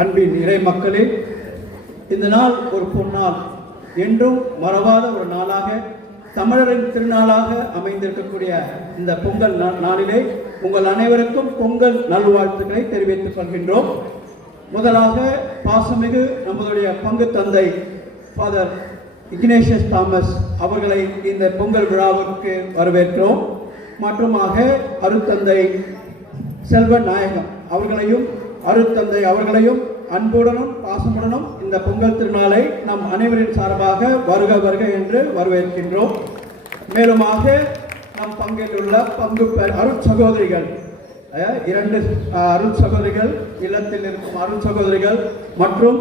அன்பின் இறை மக்களே, இந்த நாள் ஒரு பொன்னாள், என்றும் மறவாத ஒரு நாளாக, தமிழரின் திருநாளாக அமைந்திருக்கக்கூடிய இந்த பொங்கல் நாளிலே உங்கள் அனைவருக்கும் பொங்கல் நல்வாழ்த்துக்களை தெரிவித்துக் கொள்கின்றோம். முதலாக பாசமிகு நம்முடைய பங்கு தந்தை ஃபாதர் இக்னேஷியஸ் தாமஸ் அவர்களை இந்த பொங்கல் விழாவிற்கு வரவேற்கிறோம். மற்றுமாக அருட்தந்தை செல்வன் நாயகம் அவர்களையும் அன்புடனும் பாசமுடனும் இந்த பொங்கல் திருநாளை நம் அனைவரின் சார்பாக வருக வருக என்று வரவேற்கின்றோம். மேலுமாக நம் பங்கில் உள்ள அருட்சகோதரிகள், 2 அருட்சகோதரிகள், இல்லத்தில் இருக்கும் அருட்சகோதரிகள் மற்றும்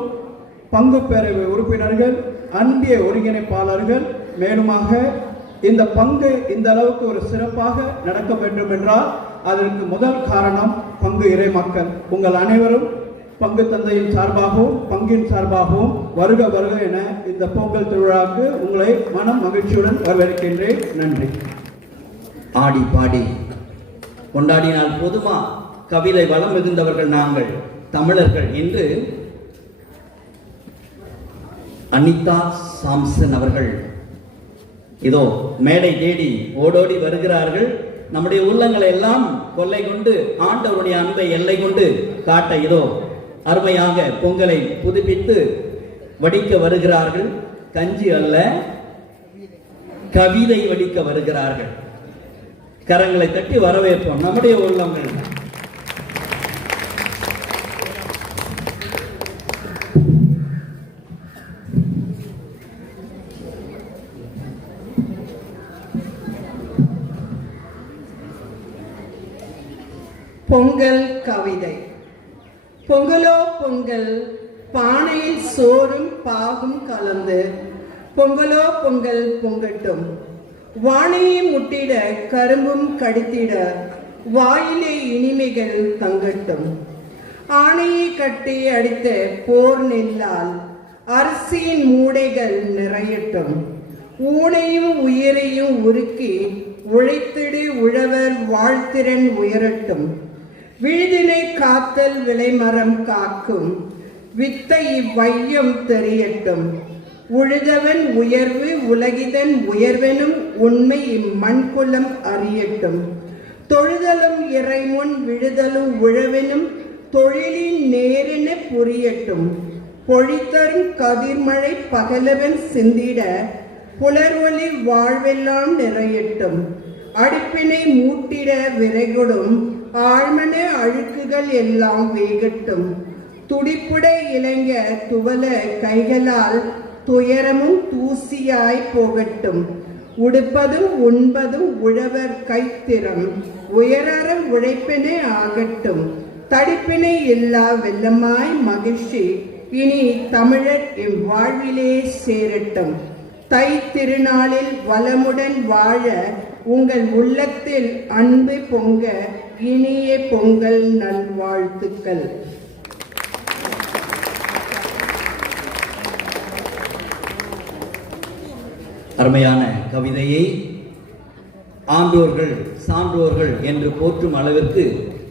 பங்கு பேரவை உறுப்பினர்கள், அன்பிய ஒருங்கிணைப்பாளர்கள், மேலுமாக இந்த பங்கு இந்த அளவுக்கு ஒரு சிறப்பாக நடக்க வேண்டும் என்றால் அதற்கு முதல் காரணம் பங்கு இறை மக்கள். உங்கள் அனைவரும் பங்கு தந்தையின் சார்பாகவும் பங்கின் சார்பாகவும் வருக வருக என இந்த பொங்கல் திருவிழாவுக்கு உங்களை மனம் மகிழ்ச்சியுடன் வரவேற்கின்றேன். நன்றி. ஆடி பாடி கொண்டாடினால் பொதுமா கவிதை வளம் மிகுந்தவர்கள் நாங்கள் தமிழர்கள் என்று அனிதா சாம்சன் அவர்கள் இதோ மேடை தேடி ஓடோடி வருகிறார்கள். நம்முடைய உள்ளங்களை எல்லாம் கொள்ளை கொண்டு ஆண்டவருடைய அன்பை எல்லை கொண்டு காட்ட இதோ அருமையாக பொங்கலை புதுப்பித்து வடிக்க வருகிறார்கள். கஞ்சி அல்ல, கவிதை வடிக்க வருகிறார்கள். கரங்களை தட்டி வரவேற்போம் நம்முடைய உள்ளங்கள். பொங்கல் கவிதை. பொங்கலோ பொங்கல், பானையில் சோறும் பாகும் கலந்து, பொங்கலோ பொங்கல் பொங்கட்டும். வானையை முட்டிட கரும்பும் கடித்திட, வாயிலே இனிமைகள் தங்கட்டும். ஆணையை கட்டி அடித்த போர் நெல்லால் அரிசியின் மூடைகள் நிறையட்டும். ஊனையும் உயிரையும் உருக்கி உழைத்திடு உழவர் வாழ்த்திறன் உயரட்டும். விழுதினை காத்தல் விளைமரம் காக்கும், வித்தை இவ்வையம் தெரியட்டும். உழுதவன் உயர்வு உலகிதன் உயர்வெனும் உண்மை இம்மண்குலம் அறியட்டும். தொழுதலும் இறைமுன் விழுதலும் உழவெனும் தொழிலின் நேரென புரியட்டும். பொழித்தரும் கதிர்மழை பகலவன் சிந்திட, புலர்வொலி வாழ்வெல்லாம் நிறையட்டும். அடுப்பினை மூட்டிட விரைகொடும், ஆழ்மன அழுக்குகள் எல்லாம் வேகட்டும். துடிப்புட இளைஞ துவல கைகளால் துயரமும் தூசியாய் போகட்டும். உடுப்பதும் உண்பதும் உழவர் கைத்திறம், உயரற உழைப்பினை ஆகட்டும். தடிப்பினை இல்லா வெள்ளமாய் மகிழ்ச்சி இனி தமிழர் இவ்வாழ்விலே சேரட்டும். தை திருநாளில் வளமுடன் வாழ உங்கள் உள்ளத்தில் அன்பு பொங்க இனிய பொங்கல் நல்வாழ்த்துக்கள். அருமையான கவிதையை ஆன்றோர்கள் சான்றோர்கள் என்று போற்றும் அளவிற்கு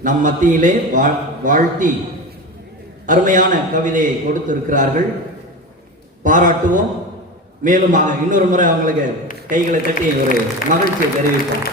நம் மத்தியிலே வாழ்த்தி அருமையான கவிதையை கொடுத்திருக்கிறார்கள். பாராட்டுவோம். மேலுமாக இன்னொரு முறை அவங்களுக்கு கைகளை தட்டி ஒரு மகிழ்ச்சியை தெரிவிப்போம்.